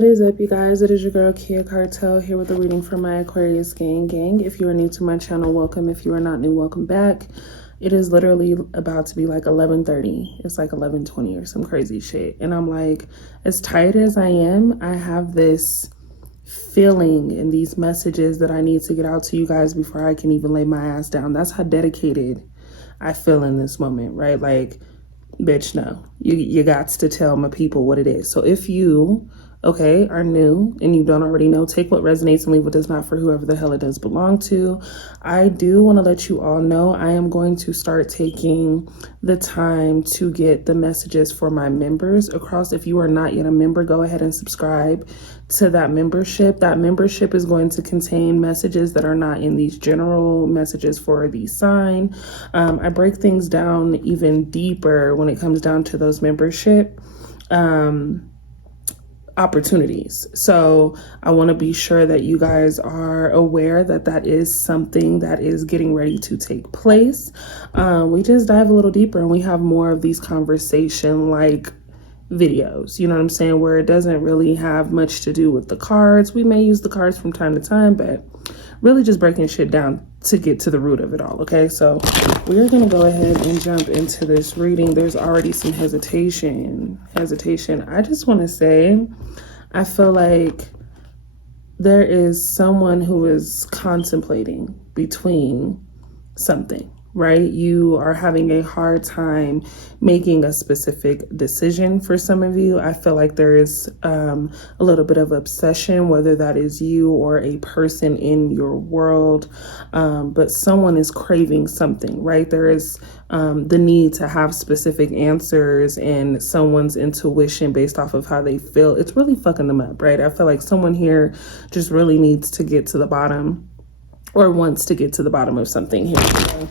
What is up, you guys? It is your girl Kia Cartel here with a reading for my Aquarius gang. If you are new to my channel, welcome. If you are not new, welcome back. It is literally about to be like 11:30. It's like 11:20 or some crazy shit. And I'm like, as tired as I am, I have this feeling and these messages that I need to get out to you guys before I can even lay my ass down. That's how dedicated I feel in this moment, right? Like, bitch, no. You got to tell my people what it is. So if you are new and you don't already know, take what resonates and leave what does not for whoever the hell it does belong to. I do want to let you all know I am going to start taking the time to get the messages for my members across. If you are not yet a member, go ahead and subscribe to that membership. That membership is going to contain messages that are not in these general messages for the sign. I break things down even deeper when it comes down to those membership opportunities. So I want to be sure that you guys are aware that that is something that is getting ready to take place. We just dive a little deeper and we have more of these conversation like videos, you know what I'm saying, where it doesn't really have much to do with the cards. We may use the cards from time to time, but really just breaking shit down to get to the root of it all. Okay, so we're gonna go ahead and jump into this reading. There's already some hesitation. I just want to say, I feel like there is someone who is contemplating between something, right? You are having a hard time making a specific decision for some of you. I feel like there is a little bit of obsession, whether that is you or a person in your world, but someone is craving something, right? There is the need to have specific answers and someone's intuition based off of how they feel. It's really fucking them up, right? I feel like someone here just really needs to get to the bottom or wants to get to the bottom of something here. So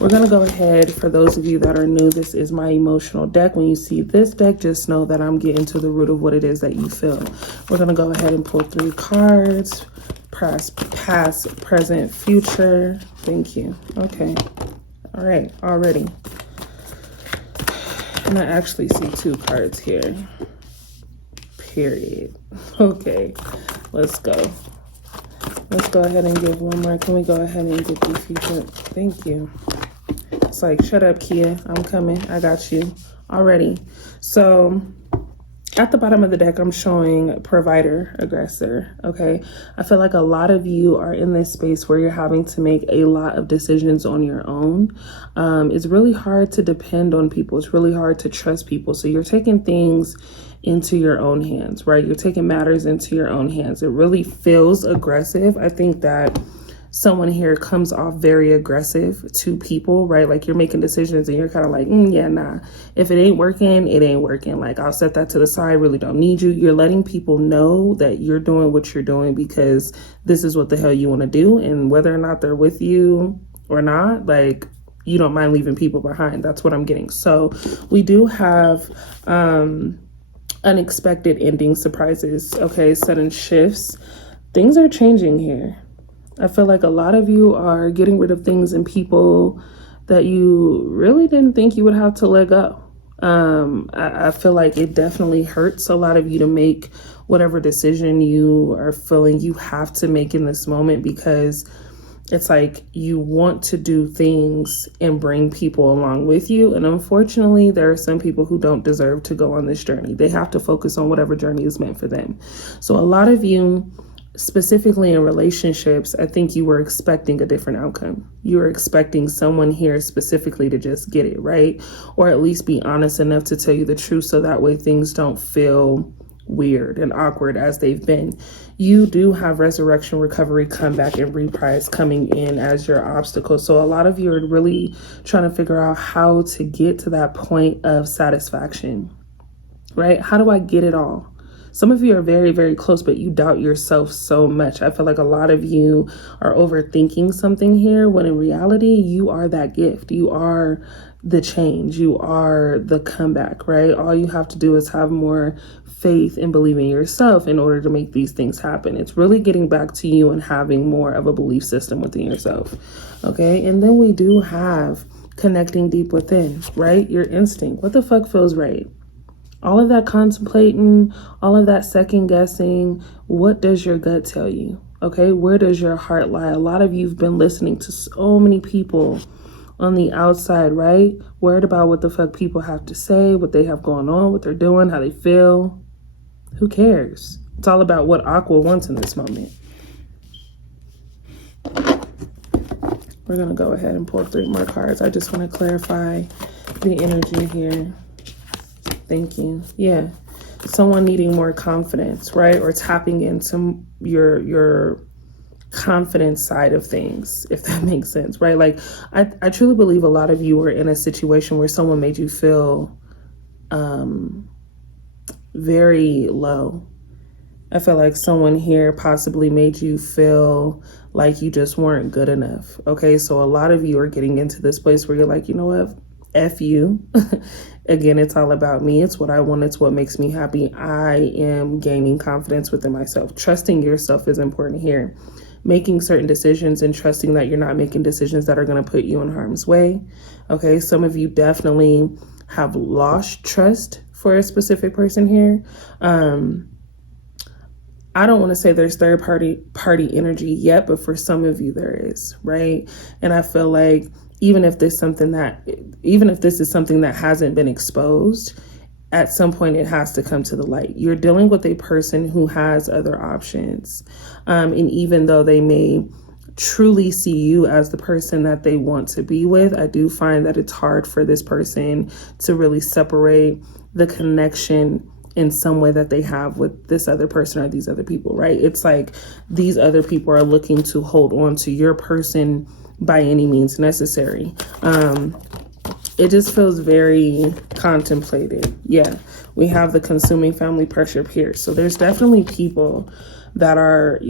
we're going to go ahead. For those of you that are new, this is my emotional deck. When you see this deck, just know that I'm getting to the root of what it is that you feel. We're going to go ahead and pull 3 cards. Past, present, future. Thank you. Okay. All right. Already. And I actually see 2 cards here. Period. Okay. Let's go. Let's go ahead and give one more. Can we go ahead and get the future? Thank you. It's like, shut up, Kia. I'm coming. I got you already. So at the bottom of the deck, I'm showing provider, aggressor. Okay. I feel like a lot of you are in this space where you're having to make a lot of decisions on your own. It's really hard to depend on people. It's really hard to trust people. So you're taking things into your own hands, right? You're taking matters into your own hands. It really feels aggressive. I think that someone here comes off very aggressive to people, right? Like you're making decisions and you're kind of like, yeah, nah, if it ain't working, it ain't working. Like I'll set that to the side, really don't need you. You're letting people know that you're doing what you're doing because this is what the hell you want to do. And whether or not they're with you or not, like you don't mind leaving people behind. That's what I'm getting. So we do have, unexpected ending surprises. Okay, sudden shifts. Things are changing here. I feel like a lot of you are getting rid of things and people that you really didn't think you would have to let go. I feel like it definitely hurts a lot of you to make whatever decision you are feeling you have to make in this moment, because it's like you want to do things and bring people along with you. And unfortunately, there are some people who don't deserve to go on this journey. They have to focus on whatever journey is meant for them. So a lot of you, specifically in relationships, I think you were expecting a different outcome. You were expecting someone here specifically to just get it, right? Or at least be honest enough to tell you the truth, so that way things don't feel weird and awkward as they've been. You do have resurrection, recovery, comeback, and reprise coming in as your obstacle. So a lot of you are really trying to figure out how to get to that point of satisfaction, right? How do I get it all? Some of you are very, very close, but you doubt yourself so much. I feel like a lot of you are overthinking something here, when in reality, you are that gift. You are the change. You are the comeback, right? All you have to do is have more faith and believe in yourself in order to make these things happen. It's really getting back to you and having more of a belief system within yourself. Okay. And then we do have connecting deep within, right? Your instinct. What the fuck feels right? All of that contemplating, all of that second guessing, what does your gut tell you? Okay, where does your heart lie? A lot of you've been listening to so many people on the outside, right? Worried about what the fuck people have to say, what they have going on, what they're doing, how they feel. Who cares? It's all about what Aqua wants in this moment. We're going to go ahead and pull 3 more cards. I just want to clarify the energy here. Thank you. Yeah. Someone needing more confidence, right? Or tapping into your confidence side of things, if that makes sense, right? Like, I truly believe a lot of you were in a situation where someone made you feel very low. I feel like someone here possibly made you feel like you just weren't good enough. Okay, so a lot of you are getting into this place where you're like, you know what? F you. Again, it's all about me. It's what I want. It's what makes me happy. I am gaining confidence within myself. Trusting yourself is important here. Making certain decisions and trusting that you're not making decisions that are going to put you in harm's way. Okay, some of you definitely have lost trust for a specific person here. I don't want to say there's third party energy yet, but for some of you there is, right? And I feel like even if this is something that hasn't been exposed, at some point it has to come to the light. You're dealing with a person who has other options. And even though they may truly see you as the person that they want to be with, I do find that it's hard for this person to really separate the connection in some way that they have with this other person or these other people, right? It's like these other people are looking to hold on to your person by any means necessary. It just feels very contemplated. Yeah, we have the consuming family pressure here. So there's definitely people that are,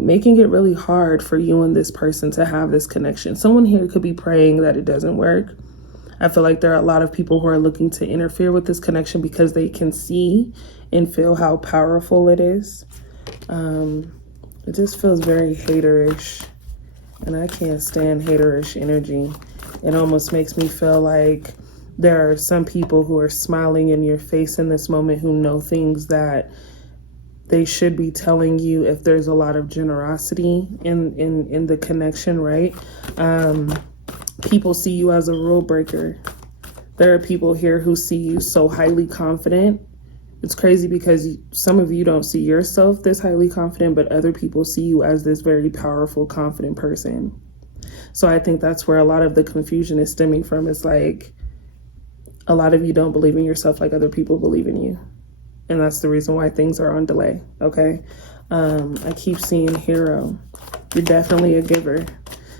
making it really hard for you and this person to have this connection. Someone here could be praying that it doesn't work. I feel like there are a lot of people who are looking to interfere with this connection because they can see and feel how powerful it is. It just feels very haterish, and I can't stand haterish energy. It almost makes me feel like there are some people who are smiling in your face in this moment who know things that they should be telling you if there's a lot of generosity in the connection, right? People see you as a rule breaker. There are people here who see you so highly confident. It's crazy because some of you don't see yourself this highly confident, but other people see you as this very powerful, confident person. So I think that's where a lot of the confusion is stemming from. It's like a lot of you don't believe in yourself like other people believe in you. And that's the reason why things are on delay, okay? I keep seeing hero. You're definitely a giver.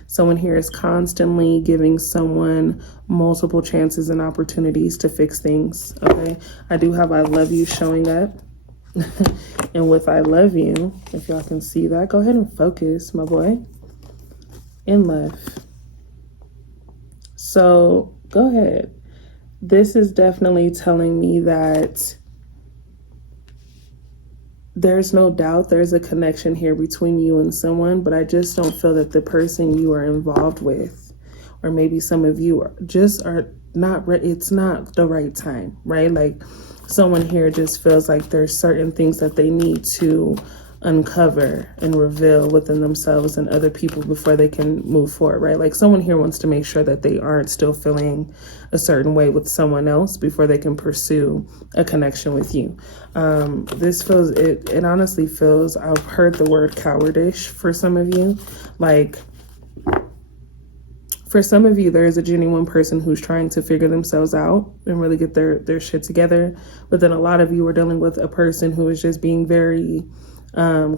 Someone here is constantly giving someone multiple chances and opportunities to fix things, okay? I do have I love you showing up. And with I love you, if y'all can see that, go ahead and focus, my boy. In love. So go ahead. This is definitely telling me that there's no doubt there's a connection here between you and someone, but I just don't feel that the person you are involved with, or maybe some of you are not, it's not the right time, right? Like someone here just feels like there's certain things that they need to uncover and reveal within themselves and other people before they can move forward, right? Like someone here wants to make sure that they aren't still feeling a certain way with someone else before they can pursue a connection with you. This feels, it honestly feels, I've heard the word cowardice for some of you. Like for some of you, there is a genuine person who's trying to figure themselves out and really get their shit together. But then a lot of you are dealing with a person who is just being very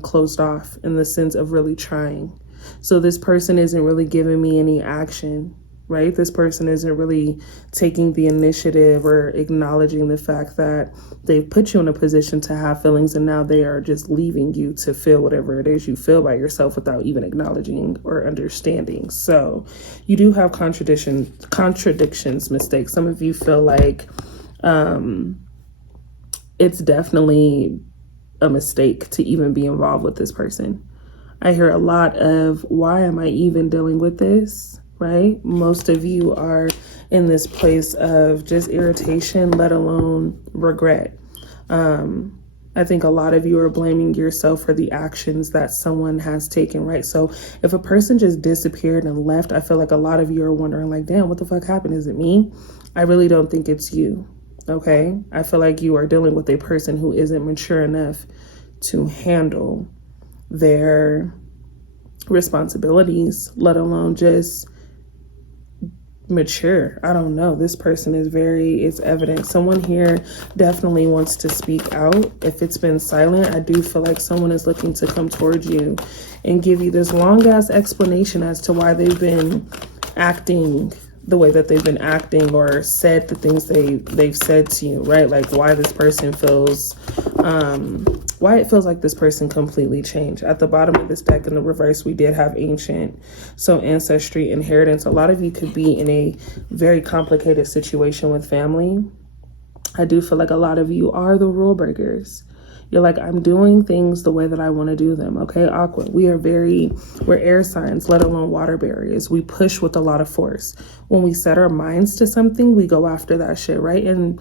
closed off in the sense of really trying. So this person isn't really giving me any action, right? This person isn't really taking the initiative or acknowledging the fact that they've put you in a position to have feelings and now they are just leaving you to feel whatever it is you feel by yourself without even acknowledging or understanding. So you do have contradictions, mistakes. Some of you feel like it's definitely a mistake to even be involved with this person. I hear a lot of, why am I even dealing with this, right? Most of you are in this place of just irritation, let alone regret. I think a lot of you are blaming yourself for the actions that someone has taken, right? So if a person just disappeared and left, I feel like a lot of you are wondering like, damn, what the fuck happened? Is it me? I really don't think it's you. Okay. I feel like you are dealing with a person who isn't mature enough to handle their responsibilities, let alone just mature. I don't know. This person is it's evident. Someone here definitely wants to speak out. If it's been silent, I do feel like someone is looking to come towards you and give you this long ass explanation as to why they've been acting the way that they've been acting, or said the things they've said to you, right? Like why this person feels, why it feels like this person completely changed. At the bottom of this deck in the reverse, we did have ancient, so ancestry, inheritance. A lot of you could be in a very complicated situation with family. I do feel like a lot of you are the rule breakers. You're like, I'm doing things the way that I want to do them. Okay, Aqua, we're air signs, let alone water barriers. We push with a lot of force. When we set our minds to something, we go after that shit, right? And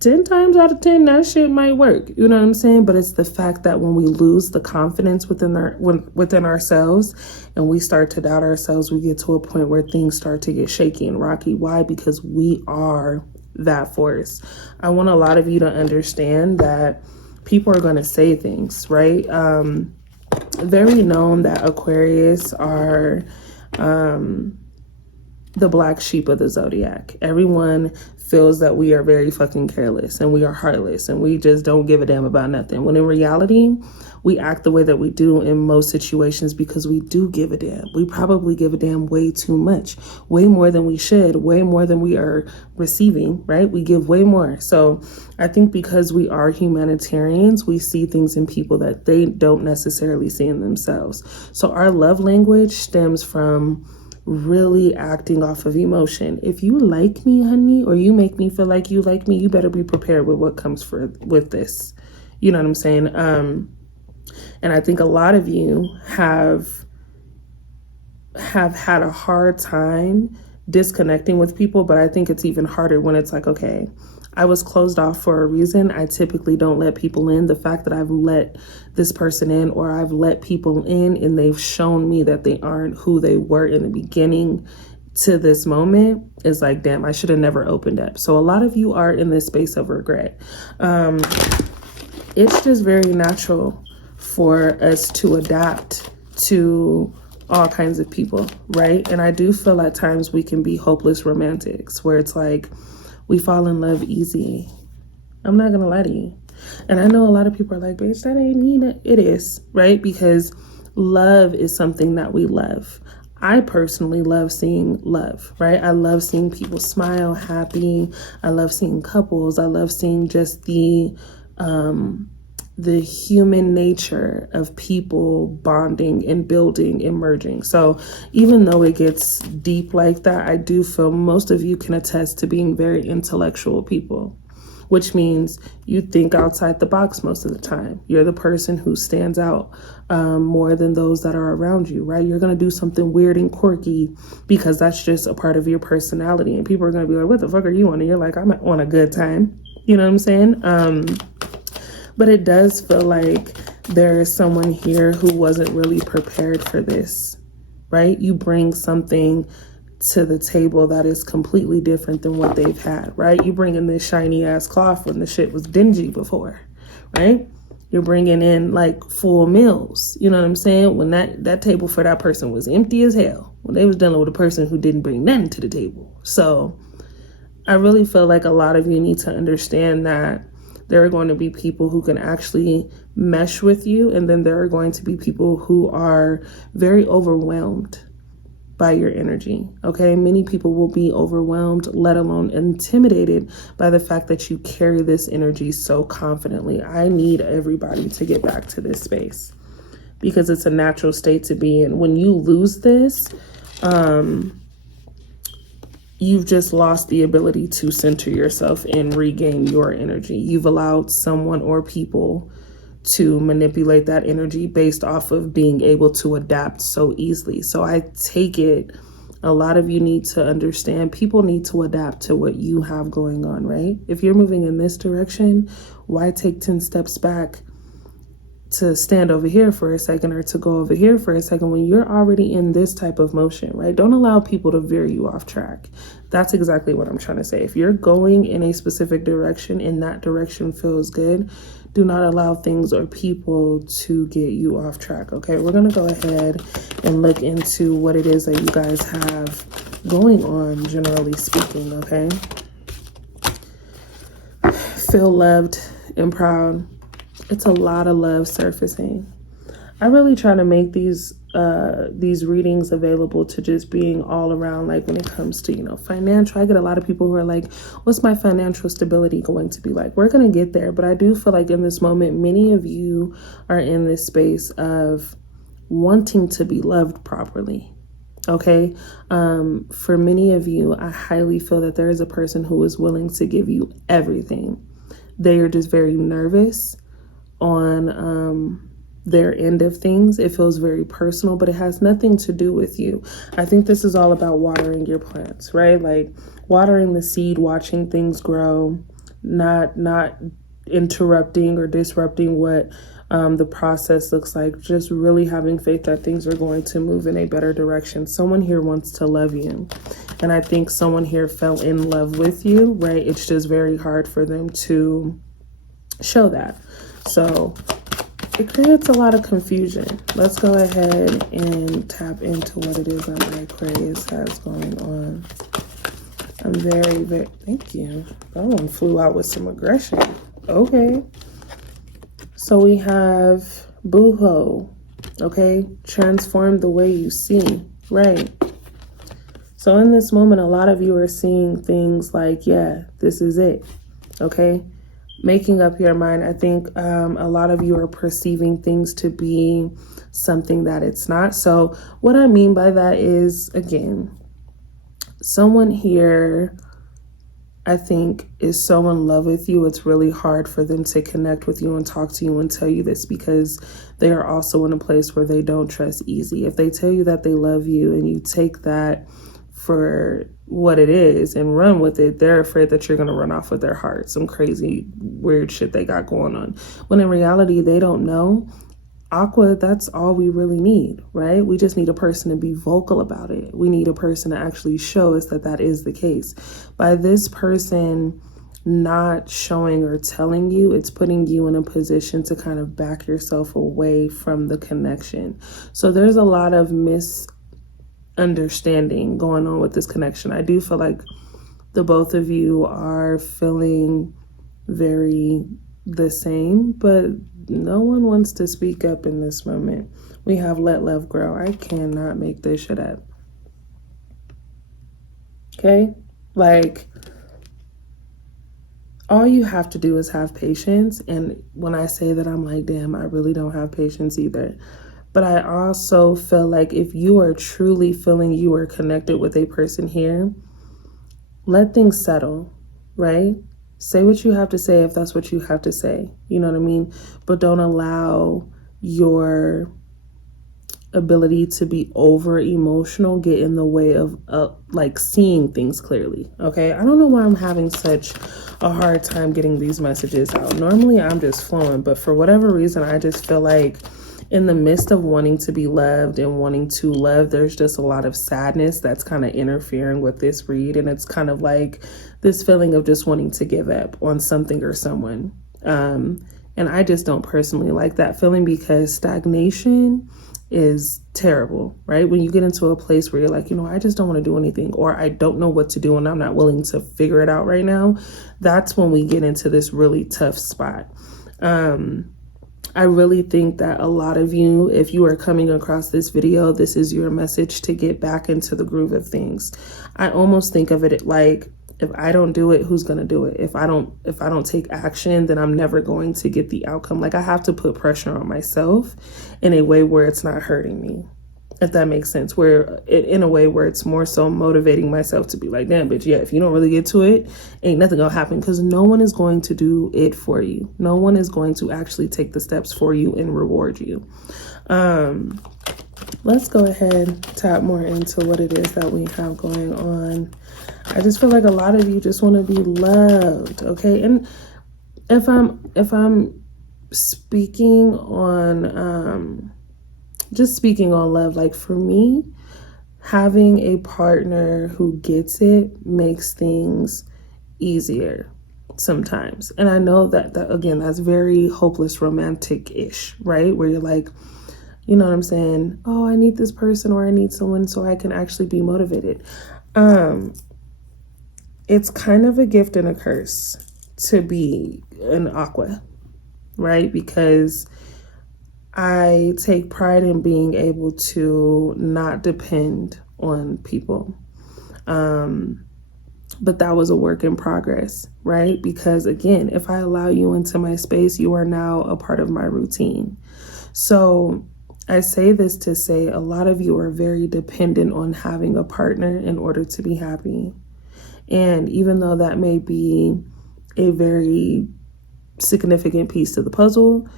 10 times out of 10, that shit might work. You know what I'm saying? But it's the fact that when we lose the confidence within ourselves and we start to doubt ourselves, we get to a point where things start to get shaky and rocky. Why? Because we are that force. I want a lot of you to understand that people are going to say things, right? Very known that Aquarius are the black sheep of the zodiac. Everyone feels that we are very fucking careless and we are heartless and we just don't give a damn about nothing. When in reality, we act the way that we do in most situations because we do give a damn. We probably give a damn way too much, way more than we should, way more than we are receiving, right? We give way more. So I think because we are humanitarians, we see things in people that they don't necessarily see in themselves. So our love language stems from really acting off of emotion. If you like me, honey, or you make me feel like you like me, you better be prepared with what comes with this. You know what I'm saying? And I think a lot of you have had a hard time disconnecting with people, but I think it's even harder when it's like, okay, I was closed off for a reason. I typically don't let people in. The fact that I've let this person in, or I've let people in and they've shown me that they aren't who they were in the beginning to this moment, is like, damn, I should have never opened up. So a lot of you are in this space of regret. It's just very natural for us to adapt to all kinds of people, right? And I do feel at times we can be hopeless romantics, where it's like we fall in love easy. I'm not gonna lie to you. And I know a lot of people are like, bitch, that ain't Nina. It is, right? Because love is something that we love. I personally love seeing love, right? I love seeing people smile, happy. I love seeing couples. I love seeing just the human nature of people bonding and building and merging. So even though it gets deep like that, I do feel most of you can attest to being very intellectual people, which means you think outside the box most of the time. You're the person who stands out more than those that are around you, right? You're going to do something weird and quirky because that's just a part of your personality. And people are going to be like, what the fuck are you on? And you're like, I'm on a good time. You know what I'm saying? But it does feel like there is someone here who wasn't really prepared for this, right? You bring something to the table that is completely different than what they've had, right? You bring in this shiny ass cloth when the shit was dingy before, right? You're bringing in like full meals. You know what I'm saying? When that table for that person was empty as hell, when they was dealing with a person who didn't bring nothing to the table. So I really feel like a lot of you need to understand that there are going to be people who can actually mesh with you. And then there are going to be people who are very overwhelmed by your energy. Okay. Many people will be overwhelmed, let alone intimidated by the fact that you carry this energy so confidently. I need everybody to get back to this space because it's a natural state to be in. When you lose this, you've just lost the ability to center yourself and regain your energy. You've allowed someone or people to manipulate that energy based off of being able to adapt so easily. So I take it A lot of you need to understand, people need to adapt to what you have going on, right? If you're moving in this direction, why take 10 steps back to stand over here for a second or to go over here for a second when you're already in this type of motion, right? Don't allow people to veer you off track. That's exactly what I'm trying to say. If you're going in a specific direction and that direction feels good, do not allow things or people to get you off track, okay? We're going to go ahead and look into what it is that you guys have going on, generally speaking, okay? Feel loved and proud. It's a lot of love surfacing. I really try to make these readings available to just being all around, like when it comes to, you know, financial. I get a lot of people who are like, what's my financial stability going to be like? We're going to get there. But I do feel like in this moment, many of you are in this space of wanting to be loved properly. Okay. For many of you, I highly feel that there is a person who is willing to give you everything. They are just very nervous on their end of things. It feels very personal, but it has nothing to do with you. I think this is all about watering your plants, right? Like watering the seed, watching things grow, not interrupting or disrupting what the process looks like. Just really having faith that things are going to move in a better direction. Someone here wants to love you. And I think someone here fell in love with you, right? It's just very hard for them to show that. So it creates a lot of confusion. Let's go ahead and tap into what it is that my Aquarius has going on. I'm very, thank you. That one flew out with some aggression. Okay. So we have boohoo. Okay. Transform the way you see. Right. So in this moment, a lot of you are seeing things like, yeah, this is it. Okay. Making up your mind. I think a lot of you are perceiving things to be something that it's not. So what I mean by that is, again, someone here, I think, is so in love with you. It's really hard for them to connect with you and talk to you and tell you this because they are also in a place where they don't trust easy. If they tell you that they love you and you take that for what it is and run with it, they're afraid that you're going to run off with their heart, some crazy weird shit they got going on, when in reality they don't know. Aqua, that's all we really need, right? We just need a person to be vocal about it. We need a person to actually show us that that is the case. By this person not showing or telling you, it's putting you in a position to kind of back yourself away from the connection. So there's a lot of misunderstanding going on with this connection. I do feel like the both of you are feeling very the same, but no one wants to speak up in this moment. We have let love grow. I cannot make this shit up. Okay? Like, all you have to do is have patience. And when I say that, I'm like, damn, I really don't have patience either. But I also feel like if you are truly feeling you are connected with a person here, let things settle, right? Say what you have to say if that's what you have to say. You know what I mean? But don't allow your ability to be over emotional get in the way of like seeing things clearly. Okay, I don't know why I'm having such a hard time getting these messages out. Normally I'm just flowing, but for whatever reason I just feel like in the midst of wanting to be loved and wanting to love, there's just a lot of sadness that's kind of interfering with this read. And it's kind of like this feeling of just wanting to give up on something or someone. And I just don't personally like that feeling because stagnation is terrible, right? When you get into a place where you're like, you know, I just don't want to do anything, or I don't know what to do and I'm not willing to figure it out right now. That's when we get into this really tough spot. I really think that a lot of you, if you are coming across this video, this is your message to get back into the groove of things. I almost think of it like, if I don't do it, who's going to do it? If I don't take action, then I'm never going to get the outcome. Like I have to put pressure on myself in a way where it's not hurting me. If that makes sense, where in a way where it's more so motivating myself to be like, damn, bitch, yeah, if you don't really get to it, ain't nothing gonna happen, because no one is going to do it for you. No one is going to actually take the steps for you and reward you. let's go ahead and tap more into what it is that we have going on. I just feel like a lot of you just want to be loved, okay? And if I'm speaking on just speaking on love, like for me, having a partner who gets it makes things easier sometimes. And I know that again, that's very hopeless romantic-ish, right? Where you're like, you know what I'm saying? Oh, I need this person, or I need someone so I can actually be motivated. It's kind of a gift and a curse to be an aqua, right? Because I take pride in being able to not depend on people. But that was a work in progress, right? Because again, if I allow you into my space, you are now a part of my routine. So I say this to say a lot of you are very dependent on having a partner in order to be happy. And even though that may be a very significant piece to the puzzle,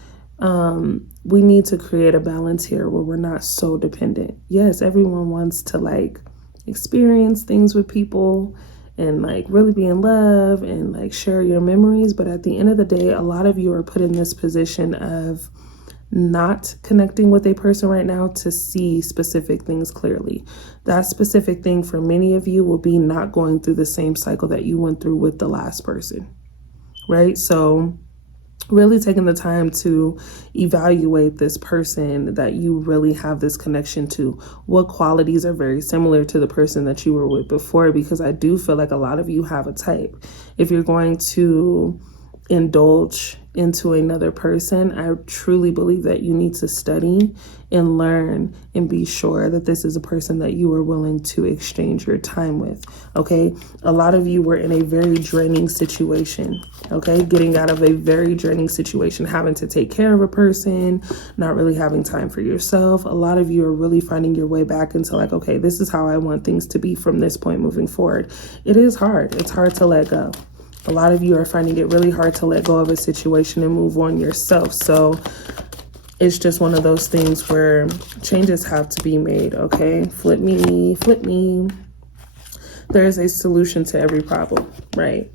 we need to create a balance here where we're not so dependent. Yes, everyone wants to like experience things with people and like really be in love and like share your memories. But at the end of the day, a lot of you are put in this position of not connecting with a person right now to see specific things clearly. That specific thing for many of you will be not going through the same cycle that you went through with the last person, right? So really taking the time to evaluate this person that you really have this connection to. What qualities are very similar to the person that you were with before? Because I do feel like a lot of you have a type. If you're going to indulge into another person, I truly believe that you need to study and learn and be sure that this is a person that you are willing to exchange your time with. Okay, a lot of you were in a very draining situation, okay, getting out of a very draining situation, having to take care of a person, not really having time for yourself. A lot of you are really finding your way back into like, okay, this is how I want things to be from this point moving forward. It is hard. It's hard to let go. A lot of you are finding it really hard to let go of a situation and move on yourself. So it's just one of those things where changes have to be made, okay? Flip me, flip me. There is a solution to every problem, right?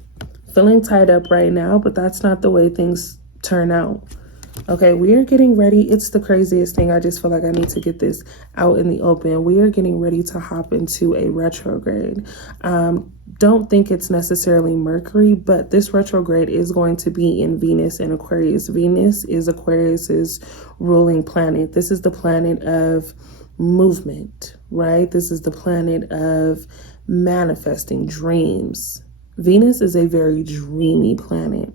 Feeling tied up right now, but that's not the way things turn out. Okay, we are getting ready. It's the craziest thing. I just feel like I need to get this out in the open. We are getting ready to hop into a retrograde. Don't think it's necessarily Mercury, but this retrograde is going to be in Venus and Aquarius. Venus is Aquarius's ruling planet. This is the planet of movement, right? This is the planet of manifesting dreams. Venus is a very dreamy planet.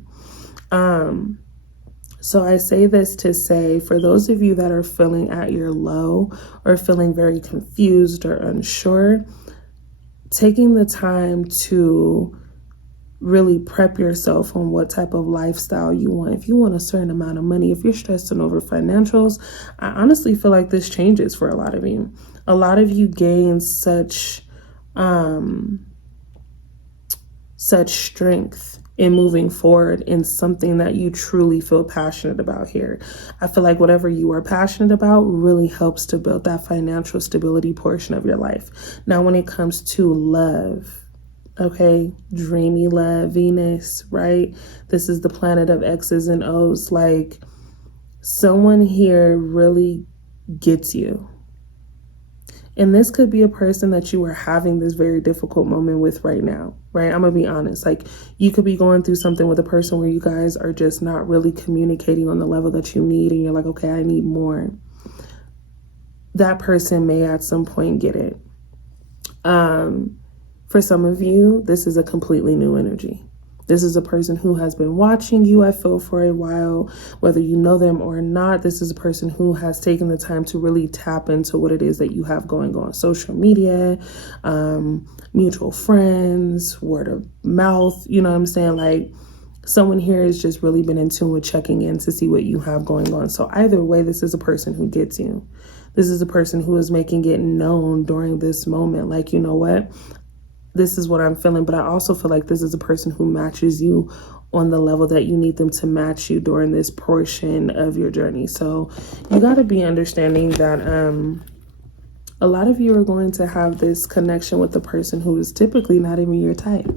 So I say this to say, for those of you that are feeling at your low or feeling very confused or unsure, taking the time to really prep yourself on what type of lifestyle you want. If you want a certain amount of money, if you're stressing over financials, I honestly feel like this changes for a lot of you. A lot of you gain such strength in moving forward in something that you truly feel passionate about here. I feel like whatever you are passionate about really helps to build that financial stability portion of your life. Now, when it comes to love, okay, dreamy love, Venus, right? This is the planet of X's and O's. Like, someone here really gets you. And this could be a person that you are having this very difficult moment with right now, right? I'm going to be honest. Like, you could be going through something with a person where you guys are just not really communicating on the level that you need. And you're like, okay, I need more. That person may at some point get it. For some of you, this is a completely new energy. This is a person who has been watching you, I feel, for a while, whether you know them or not. This is a person who has taken the time to really tap into what it is that you have going on. Social media, mutual friends, word of mouth, you know what I'm saying? Like, someone here has just really been in tune with checking in to see what you have going on. So either way, this is a person who gets you. This is a person who is making it known during this moment. Like, you know what? This is what I'm feeling, but I also feel like this is a person who matches you on the level that you need them to match you during this portion of your journey. So you got to be understanding that A lot of you are going to have this connection with the person who is typically not even your type.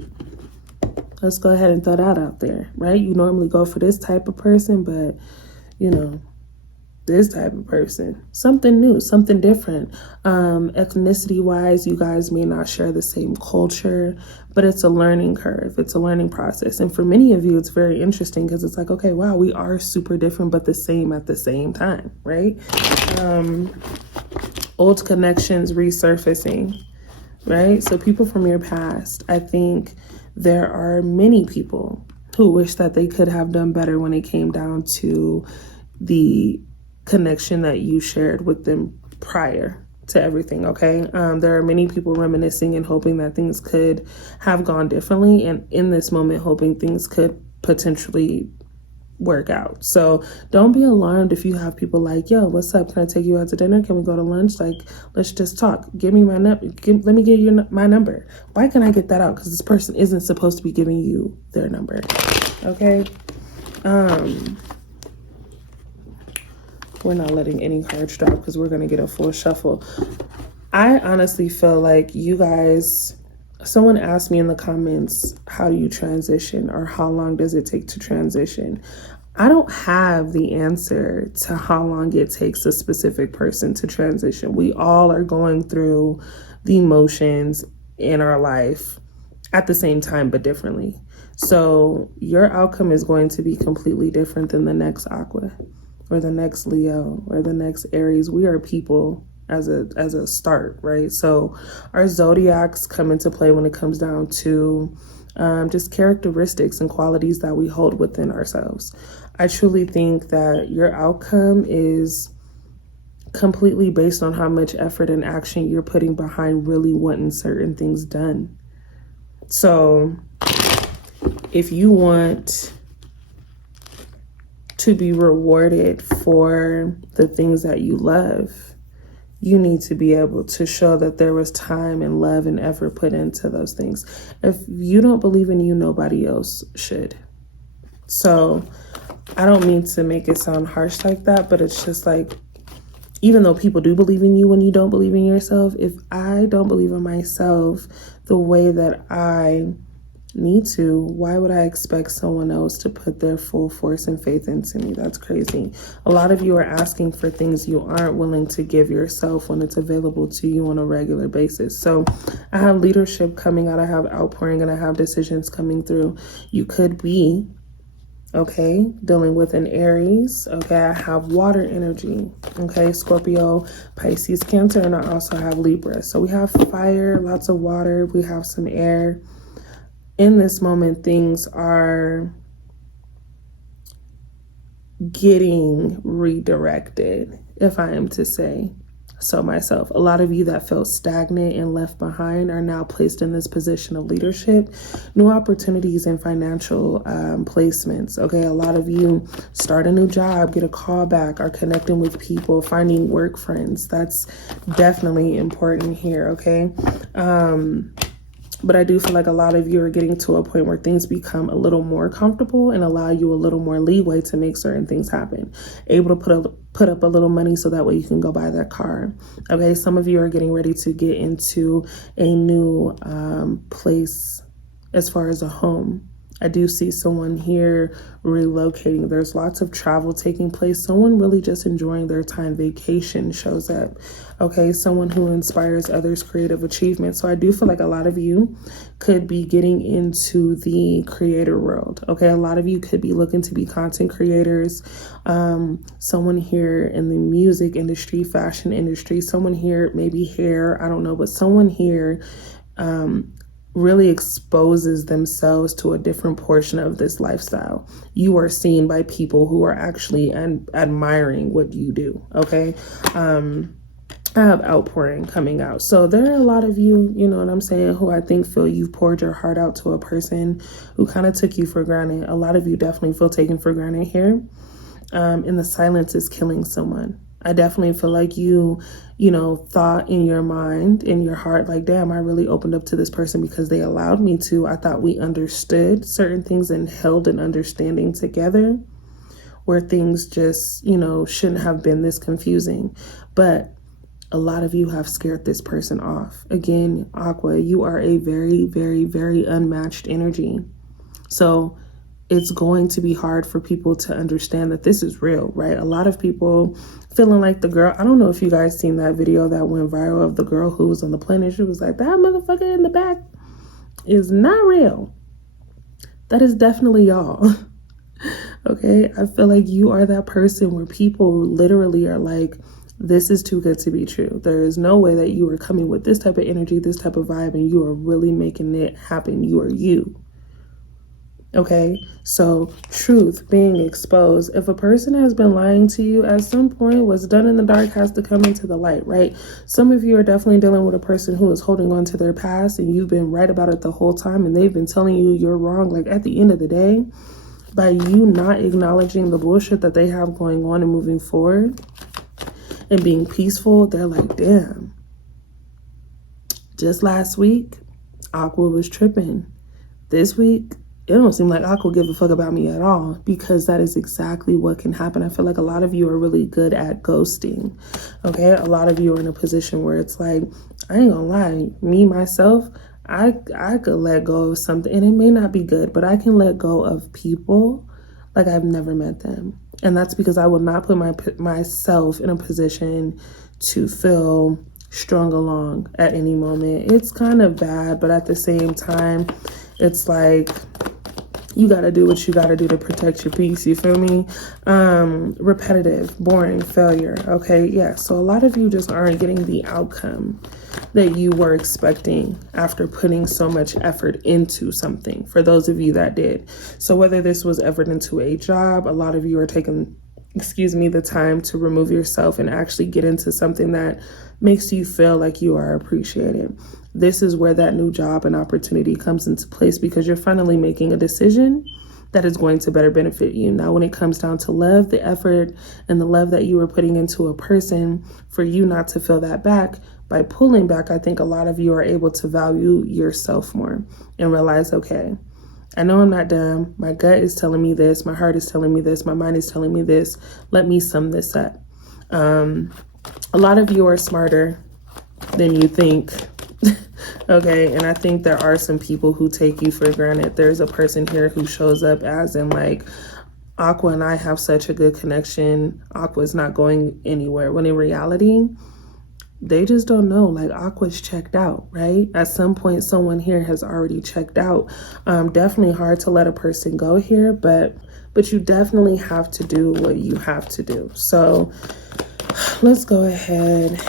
Let's go ahead and throw that out there, right? You normally go for this type of person, but, you know, this type of person, something new, something different. Ethnicity wise, you guys may not share the same culture, but it's a learning curve. It's a learning process. And for many of you, it's very interesting because it's like, okay, wow, we are super different, but the same at the same time, right? Old connections resurfacing, right? So people from your past, I think there are many people who wish that they could have done better when it came down to the connection that you shared with them prior to everything, okay? There are many people reminiscing and hoping that things could have gone differently, and in this moment hoping things could potentially work out. So don't be alarmed if you have people like, yo, what's up? Can I take you out to dinner? Can we go to lunch? Like, let's just talk. Give me my number. Let me give you my number. Why can I get that out? Because this person isn't supposed to be giving you their number, okay? We're not letting any cards drop because we're going to get a full shuffle. I honestly feel like you guys, someone asked me in the comments, how do you transition, or how long does it take to transition? I don't have the answer to how long it takes a specific person to transition. We all are going through the emotions in our life at the same time, but differently. So your outcome is going to be completely different than the next Aqua, or the next Leo, or the next Aries. We are people as a start, right? So our zodiacs come into play when it comes down to just characteristics and qualities that we hold within ourselves. I truly think that your outcome is completely based on how much effort and action you're putting behind really wanting certain things done. So if you want to be rewarded for the things that you love, you need to be able to show that there was time and love and effort put into those things. If you don't believe in you, nobody else should. So I don't mean to make it sound harsh like that, but it's just like, even though people do believe in you when you don't believe in yourself, if I don't believe in myself the way that I need to, why would I expect someone else to put their full force and faith into me? That's crazy. A lot of you are asking for things you aren't willing to give yourself when it's available to you on a regular basis. So I have leadership coming out, I have outpouring, and I have decisions coming through. You could be, okay, dealing with an Aries. Okay, I have water energy. Okay, Scorpio, Pisces, Cancer, and I also have Libra. So we have fire, lots of water, we have some air. In this moment, things are getting redirected, if I am to say so myself. A lot of you that felt stagnant and left behind are now placed in this position of leadership, new opportunities and financial placements. Okay, a lot of you start a new job, get a call back, are connecting with people, finding work friends. That's definitely important here, okay? But I do feel like a lot of you are getting to a point where things become a little more comfortable and allow you a little more leeway to make certain things happen. Able to put up a little money so that way you can go buy that car. Okay, some of you are getting ready to get into a new place as far as a home. I do see someone here relocating. There's lots of travel taking place. Someone really just enjoying their time. Vacation shows up. Okay, someone who inspires others' creative achievement. So I do feel like a lot of you could be getting into the creator world. Okay, a lot of you could be looking to be content creators. Someone here in the music industry, fashion industry, someone here, maybe hair, I don't know, but someone here really exposes themselves to a different portion of this lifestyle. You are seen by people who are actually admiring what you do, okay? I have outpouring coming out. So there are a lot of you, you know what I'm saying, who I think feel you've poured your heart out to a person who kind of took you for granted. A lot of you definitely feel taken for granted here. And the silence is killing someone. I definitely feel like you thought in your mind, in your heart, like, damn, I really opened up to this person because they allowed me to. I thought we understood certain things and held an understanding together where things just, shouldn't have been this confusing. But a lot of you have scared this person off. Again, Aqua, you are a very, very, very unmatched energy. So it's going to be hard for people to understand that this is real, right? A lot of people feeling like the girl, I don't know if you guys seen that video that went viral of the girl who was on the planet. She was like, that motherfucker in the back is not real. That is definitely y'all. Okay, I feel like you are that person where people literally are like, this is too good to be true. There is no way that you are coming with this type of energy, this type of vibe, and you are really making it happen. You are you. Okay, so truth being exposed. If a person has been lying to you at some point, what's done in the dark has to come into the light, right? Some of you are definitely dealing with a person who is holding on to their past and you've been right about it the whole time and they've been telling you you're wrong. Like at the end of the day, by you not acknowledging the bullshit that they have going on and moving forward and being peaceful, they're like, damn. Just last week, Aqua was tripping. This week, it don't seem like Aqua give a fuck about me at all, because that is exactly what can happen. I feel like a lot of you are really good at ghosting. Okay, a lot of you are in a position where it's like, I ain't gonna lie, me myself, I could let go of something, and it may not be good, but I can let go of people like I've never met them. And that's because I will not put myself in a position to feel strung along at any moment. It's kind of bad, but at the same time, it's like, you got to do what you got to do to protect your peace. You feel me? Repetitive, boring, failure. Okay. Yeah. So a lot of you just aren't getting the outcome that you were expecting after putting so much effort into something, for those of you that did. So whether this was effort into a job, a lot of you are taking, the time to remove yourself and actually get into something that makes you feel like you are appreciated. This is where that new job and opportunity comes into place, because you're finally making a decision that is going to better benefit you. Now, when it comes down to love, the effort and the love that you were putting into a person, for you not to feel that back, by pulling back, I think a lot of you are able to value yourself more and realize, okay, I know I'm not dumb. My gut is telling me this. My heart is telling me this. My mind is telling me this. Let me sum this up. A lot of you are smarter than you think. Okay, and I think there are some people who take you for granted. There's a person here who shows up as in like, Aqua and I have such a good connection. Aqua's not going anywhere. When in reality, they just don't know. Like, Aqua's checked out, right? At some point, someone here has already checked out. Definitely hard to let a person go here, but you definitely have to do what you have to do. So let's go ahead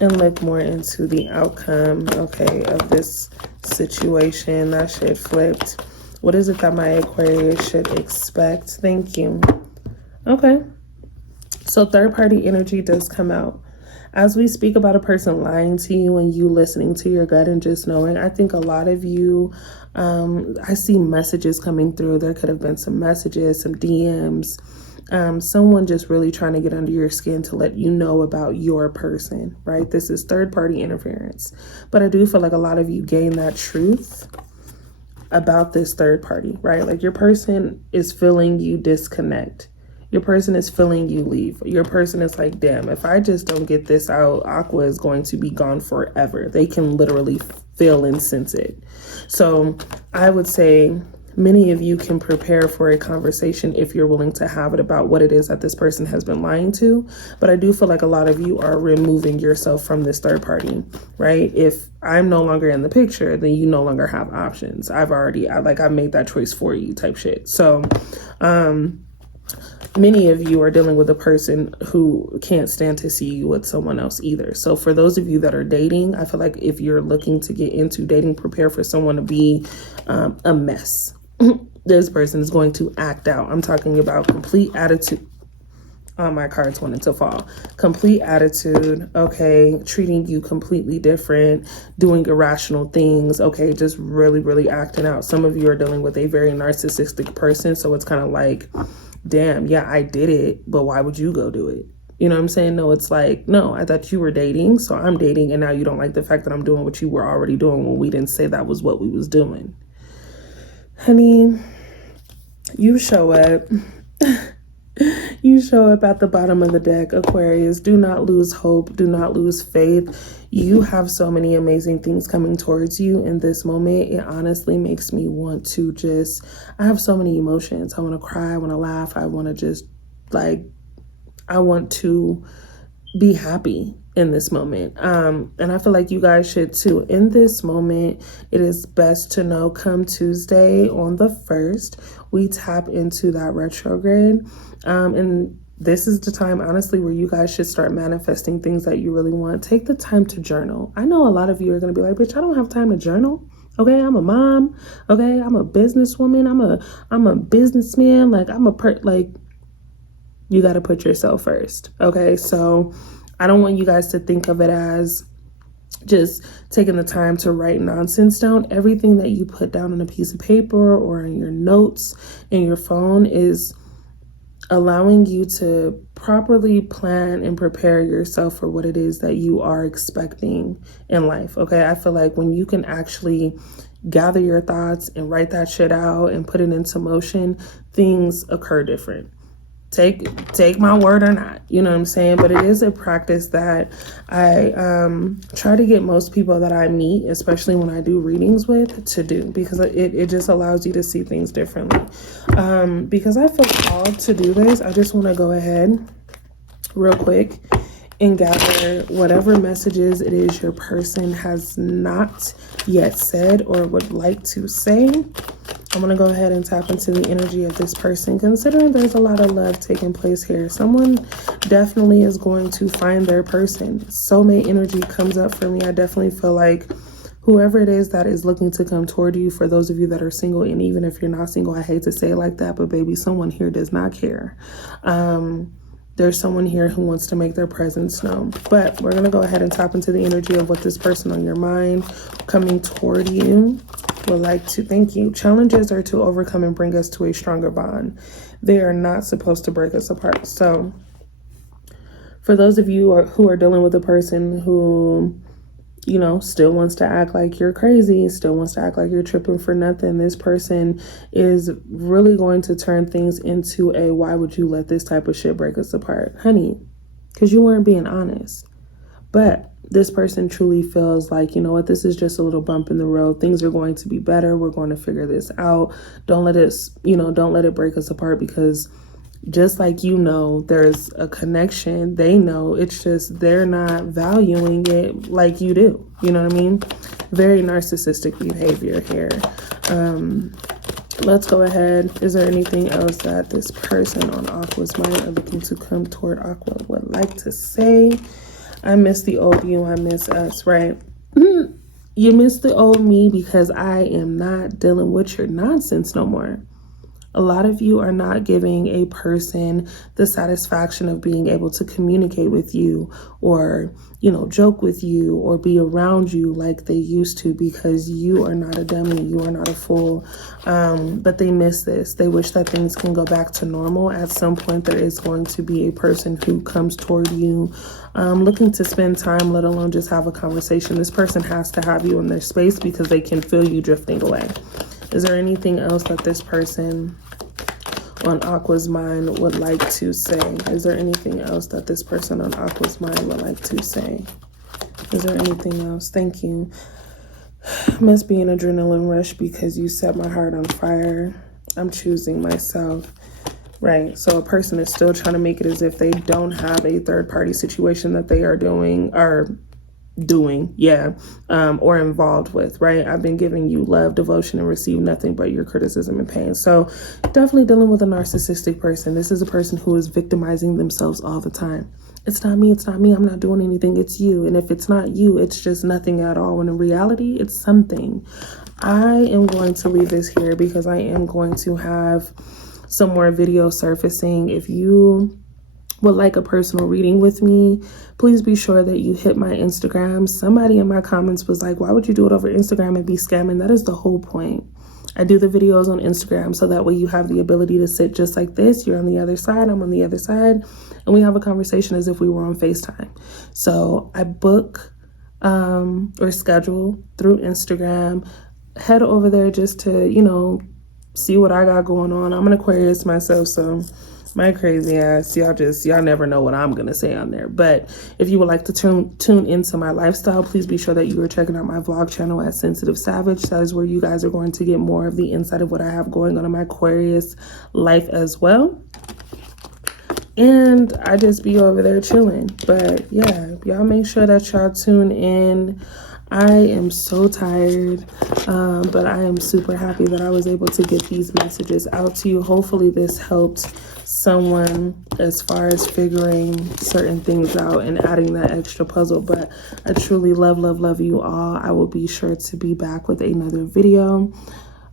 and look more into the outcome, okay, of this situation. That shit flipped. What is it that my Aquarius should expect? Thank you. Okay. So third-party energy does come out. As we speak about a person lying to you and you listening to your gut and just knowing, I think a lot of you, I see messages coming through. There could have been some messages, some DMs, someone just really trying to get under your skin to let you know about your person, right? This is third-party interference. But I do feel like a lot of you gain that truth about this third party, right? Like, your person is feeling you disconnect. Your person is feeling you leave. Your person is like, damn, if I just don't get this out, Aqua is going to be gone forever. They can literally feel and sense it. So I would say many of you can prepare for a conversation if you're willing to have it about what it is that this person has been lying to. But I do feel like a lot of you are removing yourself from this third party, right? If I'm no longer in the picture, then you no longer have options. I've made that choice for you type shit. So, many of you are dealing with a person who can't stand to see you with someone else either. So for those of you that are dating, I feel like if you're looking to get into dating, prepare for someone to be a mess. This person is going to act out. I'm talking about complete attitude. Oh, my cards wanted to fall. Complete attitude, okay, treating you completely different, doing irrational things, okay, just really, really acting out. Some of you are dealing with a very narcissistic person, so it's kind of like, damn, yeah, I did it, but why would you go do it? You know what I'm saying? No, it's like, no, I thought you were dating, so I'm dating, and now you don't like the fact that I'm doing what you were already doing when we didn't say that was what we was doing. Honey, you show up. You show up at the bottom of the deck, Aquarius. Do not lose hope. Do not lose faith. You have so many amazing things coming towards you in this moment. It honestly makes me want to just, I have so many emotions. I want to cry. I want to laugh. I want to just I want to be happy in this moment. And I feel like you guys should too. In this moment, it is best to know come Tuesday on the 1st, we tap into that retrograde. And this is the time, honestly, where you guys should start manifesting things that you really want. Take the time to journal. I know a lot of you are going to be like, bitch, I don't have time to journal. Okay, I'm a mom. Okay, I'm a businesswoman. I'm a businessman. Like you got to put yourself first. Okay, so I don't want you guys to think of it as just taking the time to write nonsense down. Everything that you put down on a piece of paper or in your notes in your phone is allowing you to properly plan and prepare yourself for what it is that you are expecting in life. Okay, I feel like when you can actually gather your thoughts and write that shit out and put it into motion, things occur different. Take my word or not, you know what I'm saying? But it is a practice that I try to get most people that I meet, especially when I do readings with, to do, because it just allows you to see things differently. Because I feel called to do this, I just want to go ahead real quick and gather whatever messages it is your person has not yet said or would like to say. I'm going to go ahead and tap into the energy of this person, considering there's a lot of love taking place here. Someone definitely is going to find their person. Soulmate energy comes up for me. I definitely feel like whoever it is that is looking to come toward you, for those of you that are single, and even if you're not single, I hate to say it like that, but baby, someone here does not care. There's someone here who wants to make their presence known. But we're going to go ahead and tap into the energy of what this person on your mind coming toward you would like to. Thank you. Challenges are to overcome and bring us to a stronger bond. They are not supposed to break us apart. So for those of you who are dealing with a person who, you know, still wants to act like you're crazy, still wants to act like you're tripping for nothing, this person is really going to turn things into a, why would you let this type of shit break us apart? Honey, because you weren't being honest. But this person truly feels like, you know what, this is just a little bump in the road. Things are going to be better. We're going to figure this out. Don't let it break us apart, because just like, you know, there's a connection. They know, it's just they're not valuing it like you do. You know what I mean? Very narcissistic behavior here. Let's go ahead. Is there anything else that this person on Aqua's mind are looking to come toward Aqua would like to say? I miss the old you. I miss us, right? You miss the old me because I am not dealing with your nonsense no more. A lot of you are not giving a person the satisfaction of being able to communicate with you or, you know, joke with you or be around you like they used to, because you are not a dummy. You are not a fool. But they miss this. They wish that things can go back to normal. At some point, there is going to be a person who comes toward you looking to spend time, let alone just have a conversation. This person has to have you in their space because they can feel you drifting away. Is there anything else that this person on Aqua's mind would like to say? Is there anything else that this person on Aqua's mind would like to say? Is there anything else? Thank you. Must be an adrenaline rush because you set my heart on fire. I'm choosing myself. Right. So a person is still trying to make it as if they don't have a third party situation that they are doing, or involved with, right? I've been giving you love, devotion, and received nothing but your criticism and pain. So definitely dealing with a narcissistic person. This is a person who is victimizing themselves all the time. It's not me. It's not me. I'm not doing anything. It's you. And if it's not you, it's just nothing at all. When in reality, it's something. I am going to leave this here because I am going to have some more video surfacing. If you would like a personal reading with me, please be sure that you hit my Instagram. Somebody in my comments was like, why would you do it over Instagram and be scamming? That is the whole point. I do the videos on Instagram so that way you have the ability to sit just like this. You're on the other side, I'm on the other side, and we have a conversation as if we were on FaceTime. So I book or schedule through Instagram. Head over there just to, you know, see what I got going on. I'm an Aquarius myself, so My crazy ass. Y'all never know what I'm gonna say on there. But if you would like to tune into my lifestyle, please be sure that you are checking out my vlog channel at Sensitive Savage. That is where you guys are going to get more of the insight of what I have going on in my Aquarius life as well. And I just be over there chilling. But yeah, y'all make sure that y'all tune in. I am so tired, but I am super happy that I was able to get these messages out to you. Hopefully this helped someone as far as figuring certain things out and adding that extra puzzle. But I truly love you all. I will be sure to be back with another video.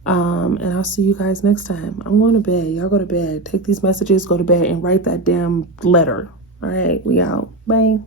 And I'll see you guys next time. I'm going to bed. Y'all go to bed. Take these messages, go to bed, and write that damn letter. All right, we out. Bye.